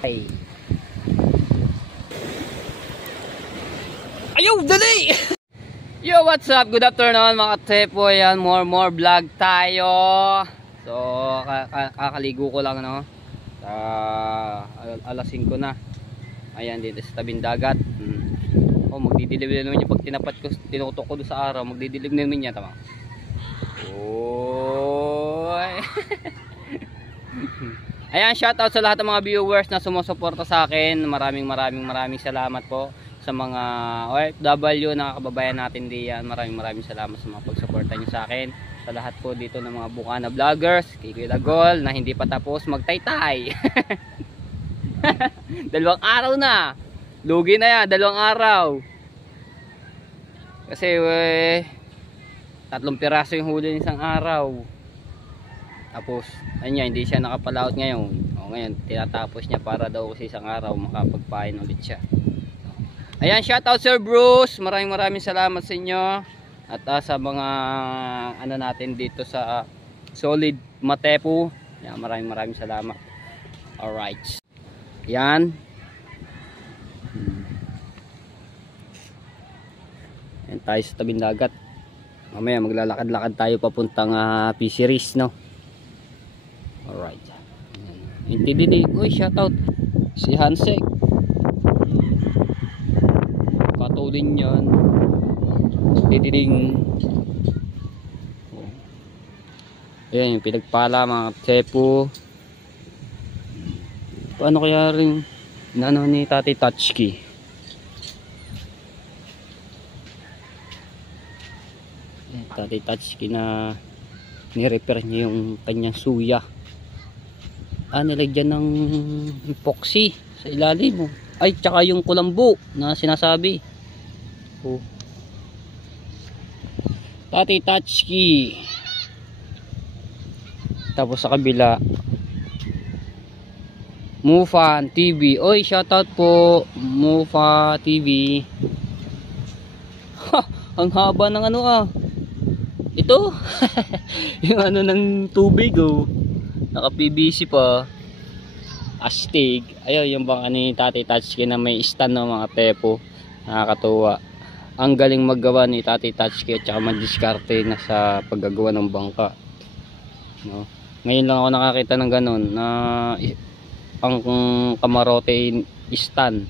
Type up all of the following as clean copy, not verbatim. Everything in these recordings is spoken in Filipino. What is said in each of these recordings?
Ay. Ayaw, dali! Yo, what's up? Good afternoon mga tepo. Yan, more vlog tayo. So, kakaligo ko lang, no? Alas 5 na. Ayan, dito sa tabing dagat. Oh, magdidilim na naman yung pag tinapat ko, tinutok ko doon sa araw. Magdidilim na naman yan, tama? Oy! Ayan, shoutout sa lahat ng mga viewers na sumusuporta sa akin. Maraming salamat po sa mga OFW na kababayan natin diyan. Maraming salamat sa mga pagsuporta niyo sa akin. Sa lahat po dito ng mga Bukana vloggers, kay Kuya Dagol na hindi pa tapos magtaytay. 2 araw na. Lugi na yan, 2 araw. Kasi 3 piraso yung huli ng isang araw. Tapos ayun, hindi siya nakapalaot ngayon. Ngayon tinatapos niya para daw kasi isang araw makapagpain ulit siya. Ayan, shoutout Sir Bruce. Maraming salamat sa inyo. At sa mga ano natin dito sa Solid Matepu. Yan, maraming salamat. Alright. Yan. Yan tayo sa tabing dagat. Mamaya maglalakad-lakad tayo papuntang fisheries, no? Alright. Intididig. Uy, shoutout si Hansek. Katulin yan. Dididing. Ayan yung pinagpala mga tepo. Paano kaya rin nano ni Tati Touchkey? Tati Touchkey na ni-repair niya yung kanyang suya. Nilagyan ng epoxy sa ilalim. Ay, tsaka yung kulambo na sinasabi. Tati Touchkey. Tapos sa kabila Mufan TV. Oy, shoutout po Mufa TV. Ang haba ng ano ito. Yung ano ng tubig naka PVC pa. Astig. Ayun yung bangka ni Tati Touchkey na may stand ng mga tepo. Nakakatuwa. Ang galing maggawa ni Tati Touchkey at saka madiskarte na sa paggagawa ng bangka, no? Ngayon lang ako nakakita ng ganun na ang kamarote stand.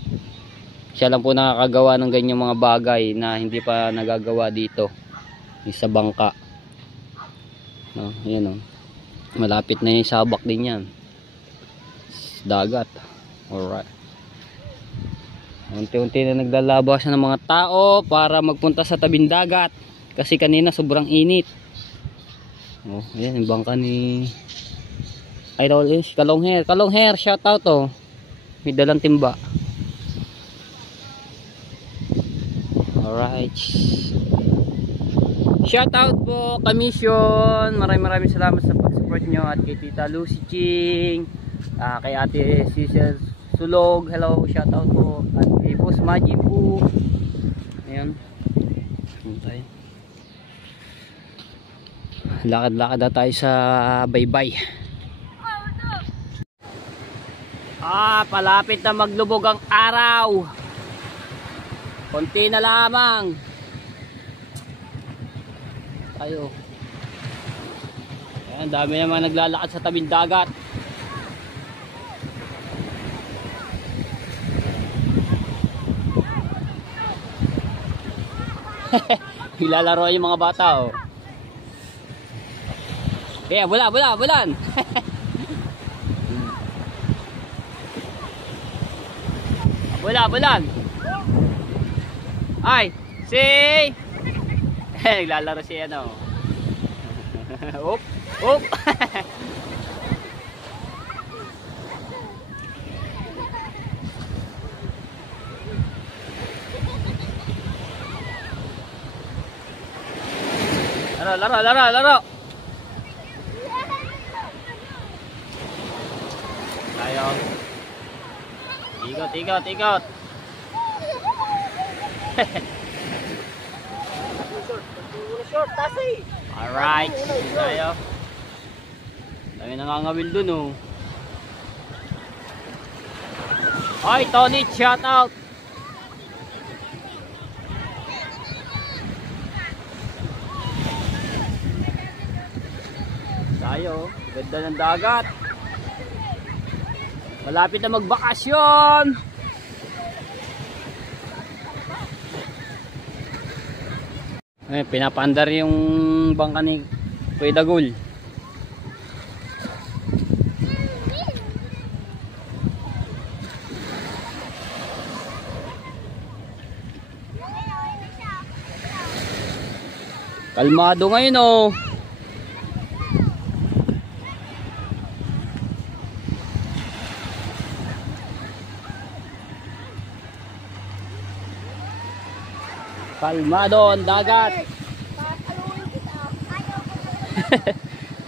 Siya lang po nakakagawa ng ganyang mga bagay na hindi pa nagagawa dito sa bangka, no? Yan, malapit na yung sabak din yan, dagat. Alright. Unti-unti na naglalabas ng mga tao para magpunta sa tabing dagat kasi kanina sobrang init. Ayan yung bangka ni Idol is Kalong Hair, shout out may dalang timba. Alright, shout out po Commission. Maraming salamat sa pag-support nyo. At kay Tita Lucy Ching, kay Ate Cecil Sulog, hello, shout out po. At kay Boss Maji po. Ayan, lakad-lakad na tayo sa baybay. Palapit na maglubog ang araw. Konti na lamang tayo. Ayan, dami naman naglalakad sa tabing dagat. Ilalaro yung mga bata Kaya bulan. Bulan. Ay, say. Naglalaro siya Op. Laro. Tayo. Ikot. Short, tasi. Alright. Tayo. Dami nangangawil dun Ay, Tony, shout out. Tayo, ganda ng dagat. Malapit na magbakasyon. Ay, pinapandar yung bangka ni Kuya Dagul. Kalmado ngayon oh. Kalmado ang dagat.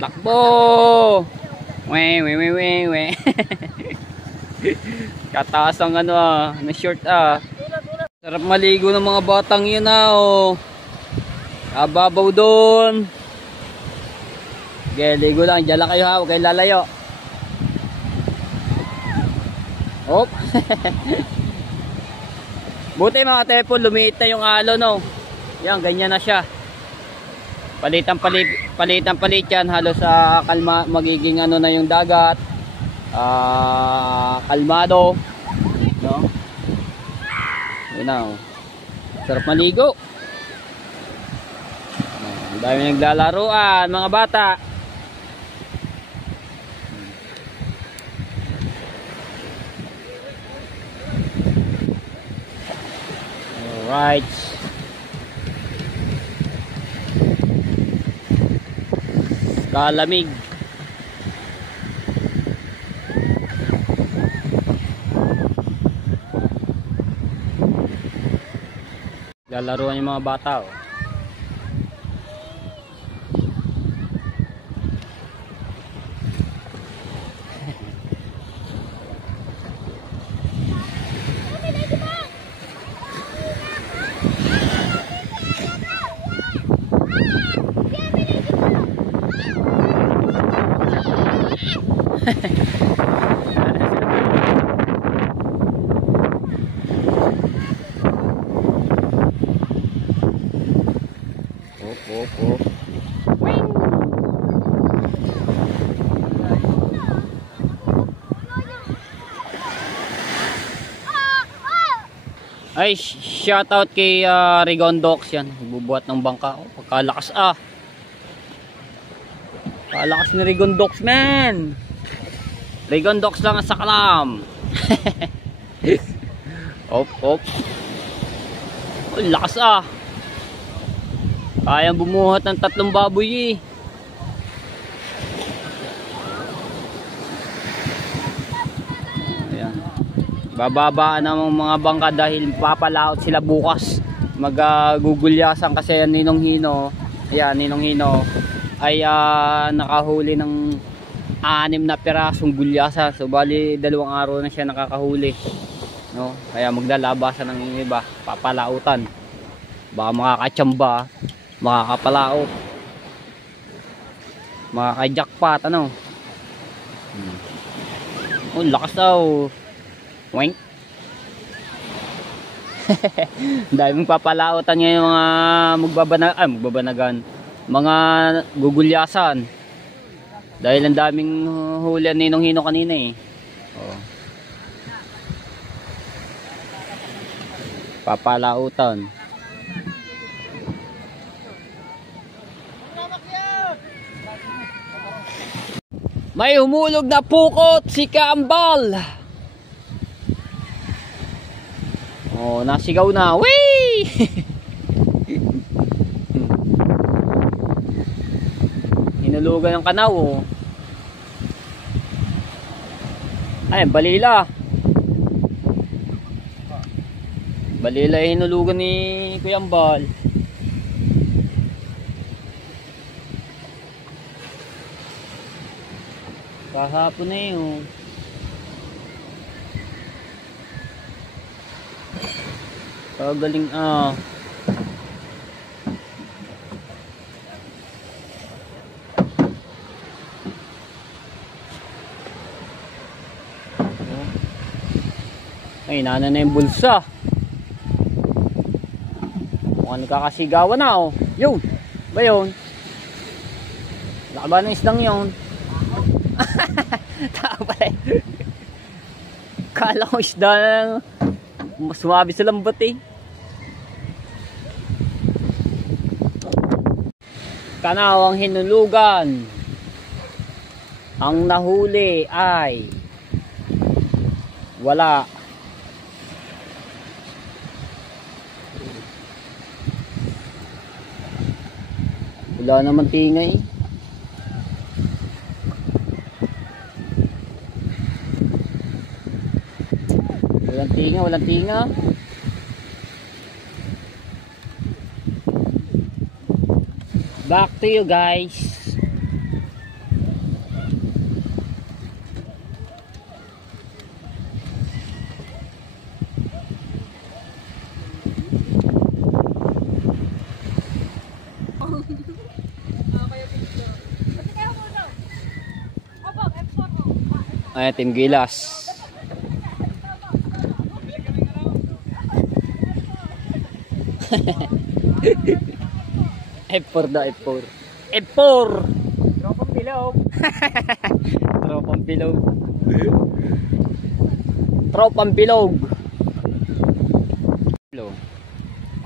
Takbo. We. Kataas ang ano na short Sarap maligo ng mga batang yun oh. Ababaw doon. Okay, ligo lang. Diyan lang kayo ha. Huwag kayong lalayo. Hop. Buti mga tepo, lumiit na yung alo no. Yan, ganyan na siya. Palit yan. Halos sa magiging ano na yung dagat. Kalmado. No? Yun na oh. Sarap maligo. Ang dami naglalaruan mga bata. Alright. Kalamig. Lalaruan yung mga bata oh. Op. Ay, shout out kay Rigondox yan. Bubuhat ng bangka. Oh, pagkalakas Kalakas ni Rigondox man. Rigondox lang ang sakalam. Op. Oh, lakas Kayang bumuhat ng 3 baboy Ayan. Bababaan ng mga bangka dahil papalaot sila bukas. Magugulyasan kasi Ninong Hino. Ayan, Ninong Hino ay nakahuli ng 6 na pirasong gulyasan. So bali 2 araw na siya nakakahuli. No? Kaya maglalabasan ng iba, papalautan. Baka makakatsamba, makakapalaot, makaka-jackpot ano. Oh, lakas daw. Wink. Daming papalautan ngayon mga magbabanagan, mga gugulyasan. Dahil ang daming huli ni Ninong Hino kanina Oh. Papalautan. May humulog na pukot si Kaambal. Oh, nasigaw na. Wee! Hinulugan ng kanaw oh. Ay, balila. Balila hinulugan ni Kuya Ambal. Kahapon na yun. Kagaling Ay, nana na yung bulsa. Mukhang nagkakasigawan na oh. Yun. Ba yun? Laki ba ng isdang yun? Tao pala eh. Kala ko isda na sumabi sa lambat eh. Kanawang hinulugan. Ang nahuli ay wala. Wala naman tingay. Walang tinga, walang tinga. Back to you guys. Ayan, Team Gilas. F4 daw, F4. F4! Tropang bilog. Tropang bilog. Tropang bilog. Bilog.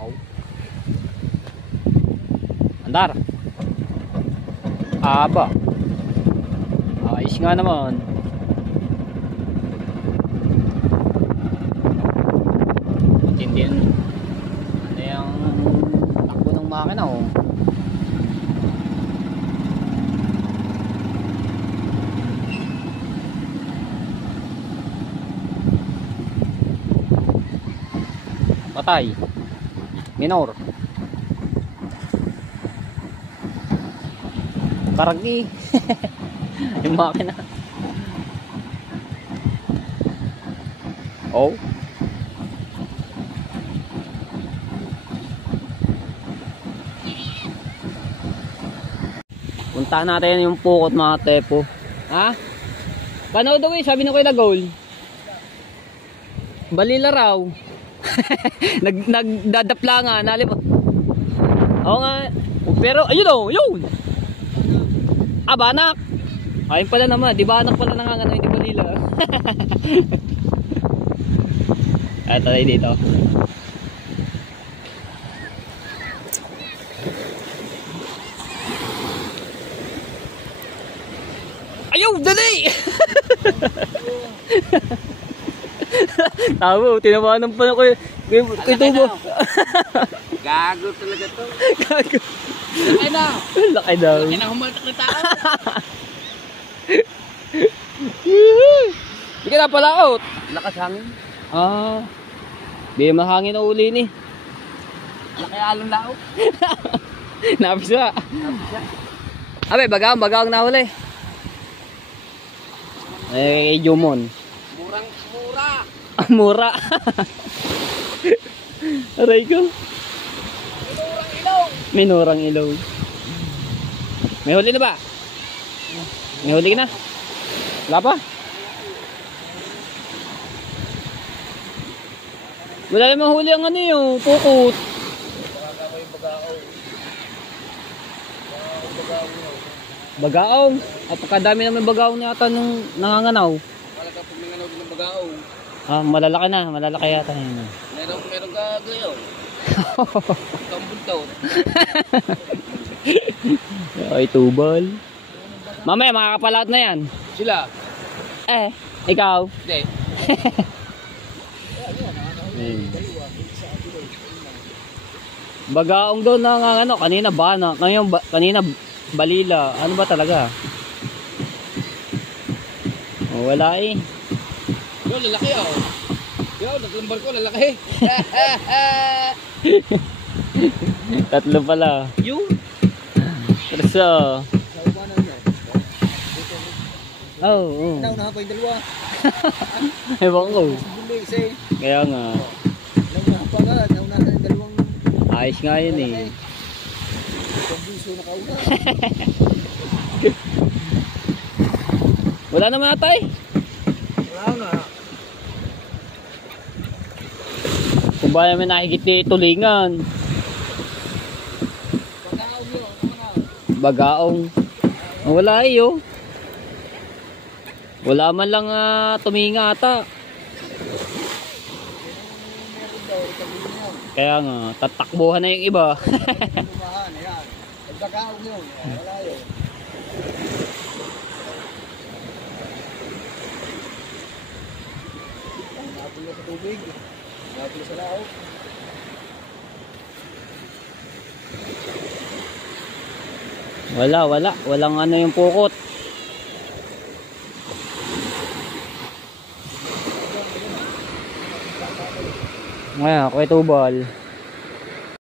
Oh. Andar. Aba. Ayos nga naman. Matindi yun. Ano yung takbo ng makina oh. Patay. Minor. Karagi. Yung makina. Oh. Puntahan natin yung pukot mga tepo. Ha? Panood daw eh, sabi na ko yung goal. Balila raw. Nagdadapla nga, nalip. Oo nga. Pero ayun oh, yun. Ah, banak. Ayun pala naman, di banak pala nangangano, hindi balila. Ay, tayo dito. Ayaw, dali! Tama, tinamaan pa na ko yung tubo. Gago talaga to. Gago. Laki na. Laki daw. Laki na humatak na tao. Hindi ka na pala out. Lakas hangin. Ah. Di mahangin na uli ni. Laki along lao. Napisa. Abe, bagaong nahuli. Eh, Jumon. Murang-mura. Mura. Aray ko. Minurang ilong. Minurang ilaw. May huli na ba? May huli ka na? Wala pa? Wala namang huli ang ano yung pukot. Bagaong. Apakadami naman bagaong yata nung nanganganaw. Malaga pag nanganaw din ng bagaong. Ah, malalaki yata yun. Meron gagayaw. Kambuntaw. Ay, tubal. Mamaya makakapalaot na yan. Sila. Eh, ikaw. Hindi. Bagaong daw na ano, kanina bana, kanina balila. Ano ba talaga? Oh, wala eh. Yo, lalaki oh. Yo, naglambar ko, lalaki. Tatlo pala. Yo. Terso. Oh. Naunahan pa yung dalawa. Ewan ko. Sabulay isa eh. Kaya nga. Naunahan pa nga, naunahan yung dalawang. Ayos nga yun eh. Pagbiso na kauna. Wala naman natay. Wala na. ba naman nakikita ni tulingan? Pagkaon yun, ano na? Bagaong. Wala iyo. Wala man lang tuminga ata. Meron daw, itagulo yun. Kaya nga, tatakbuhan na yung iba. Lumahan, ayan. Pagkaon yun, wala yun. Napulo sa tubig. Napulo sa laot. Wala. Walang ano yung pukot. Ngayon, Kuya Tubal.